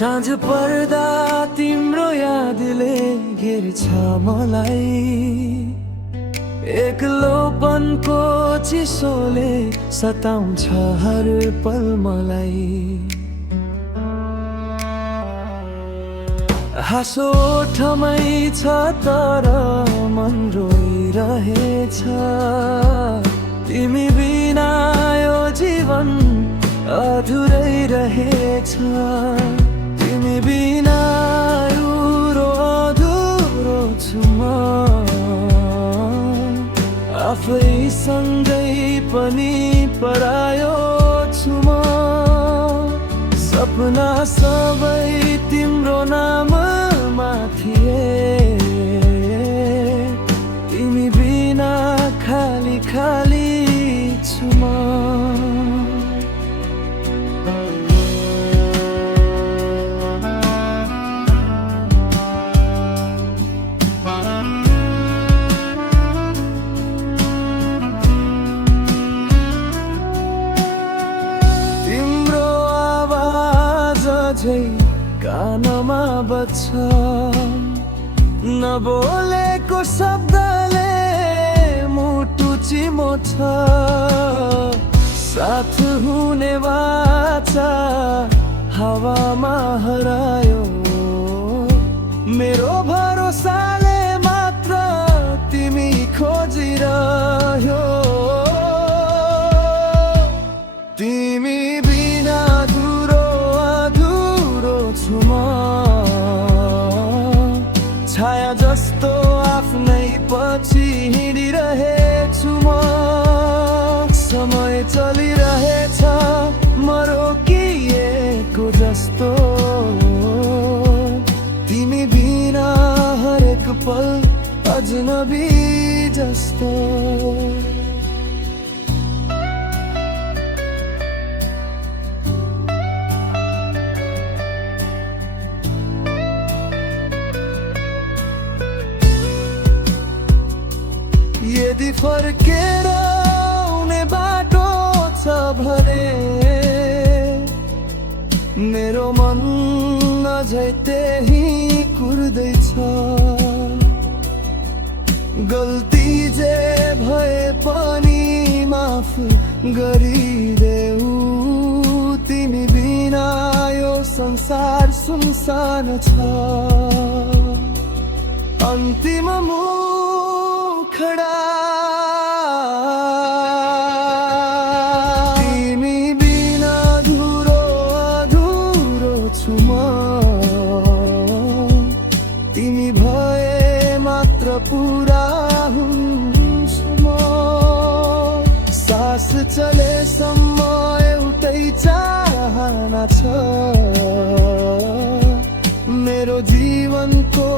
साँझ पर्दा तिम्रो यादले घेर्छ मलाई, एक्लोपनको चिसोले सताउँछ हर पल मलाई। हाँसो ओठमै छ तर मन रोइरहेछ, तिमी बिना यो जीवन अधुरै रहेछ। तिमी बिना अधुरो अधुरो छु म, आफैसँगै पनि परायो छु म। सपना सबै तिम्रो नाममा थिए, तिमी बिना खाली खाली छु म। झै कानमा बज्छ, नबोलेको शब्दले मुटु चिमोछ। साथ हुने वाचा हावामा हरायो, मेरो भरोसाले मात्र तिमी खोजिरह्यो। तिमी बिना छु म, छाया जस्तो आफ्नै पछि हिँडिरहेछु म। समय चलिरहेछ म रोकिएको जस्तो, तिमी बिना हरेक पल अजनबी जस्तो। यदि फर्केर आउने बाटो छ भने, मेरो मन अझै त्यही कुर्दैछ। गल्ती जे भए पनि माफ गरिदेऊ, तिमी बिना यो संसार सुनसान छ। अन्तिम मुखडा तिमी बिना अधुरो अधुरो छु म, तिमी भए मात्र पुरा हुन्छु म। सास चलेसम्म एउटै चाहना छ, मेरो जीवनको